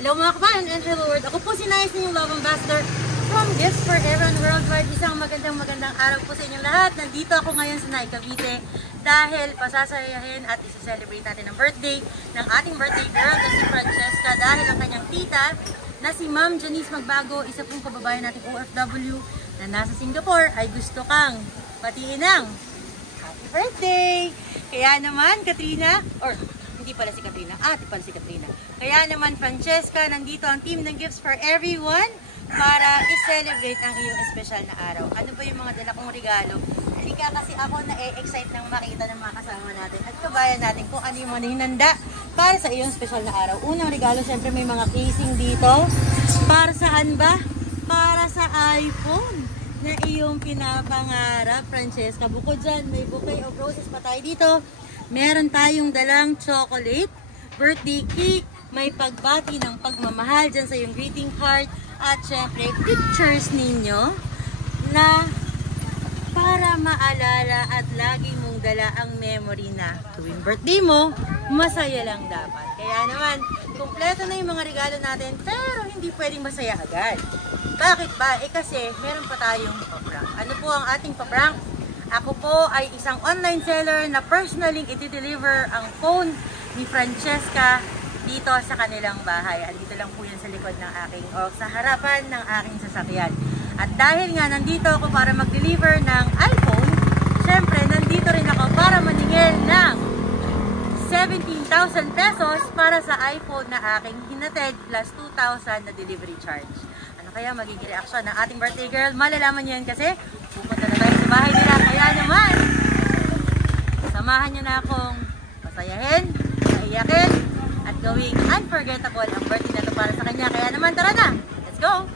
Hello mga kabayan and hello world. Ako po si Nice, yung Love Ambassador from Gifts for Everyone Worldwide. Isang magandang araw po sa inyong lahat. Nandito ako ngayon sa Nay, Cavite dahil pasasayahin at isa-celebrate natin ang birthday ng ating birthday girl na si Francesca dahil ang kanyang tita na si Ma'am Janice Magbago, isa pong kababayan nating OFW na nasa Singapore ay gusto kang patiin ng happy birthday! Kaya naman, Katrina, or hindi pala si Katrina, ate pala si Katrina. Kaya naman, Francesca, nandito ang team ng Gifts for Everyone para i-celebrate ang iyong espesyal na araw. Ano ba yung mga dala kong regalo? Hindi ka kasi ako na-excite nang makita ng mga kasama natin at kabayan natin kung ano yung mga hinanda para sa iyong espesyal na araw. Unang regalo, syempre may mga casing dito. Para saan ba? Para sa iPhone na iyong pinapangarap, Francesca. Bukod dyan, may bouquet of roses pa tayo dito. Meron tayong dalang chocolate, birthday cake, may pagbati ng pagmamahal dyan sa iyong greeting card, at syempre pictures ninyo na para maalala at lagi mong dala ang memory na tuwing birthday mo, masaya lang dapat. Kaya naman, kumpleto na yung mga regalo natin, pero hindi pwedeng masaya agad. Bakit ba? Kasi meron pa tayong pa-prank. Ano po ang ating pa-prank? Ako po ay isang online seller na personally i-deliver ang phone ni Francesca dito sa kanilang bahay. Andito lang po yan sa likod ng aking, o sa harapan ng aking sasakyan. At dahil nga nandito ako para mag-deliver ng iPhone, syempre nandito rin ako para maningil ng 17,000 pesos para sa iPhone na aking hinatid plus 2,000 na delivery charge. Ano kaya magiging reaksyon ng ating birthday girl? Malalaman niyo yan kasi pupunta na tayo sa bahay nila. Kaya naman, samahan niyo na akong masayahin, maiyakin, at gawing unforgettable ang birthday na ito para sa kanya. Kaya naman, tara na! Let's go!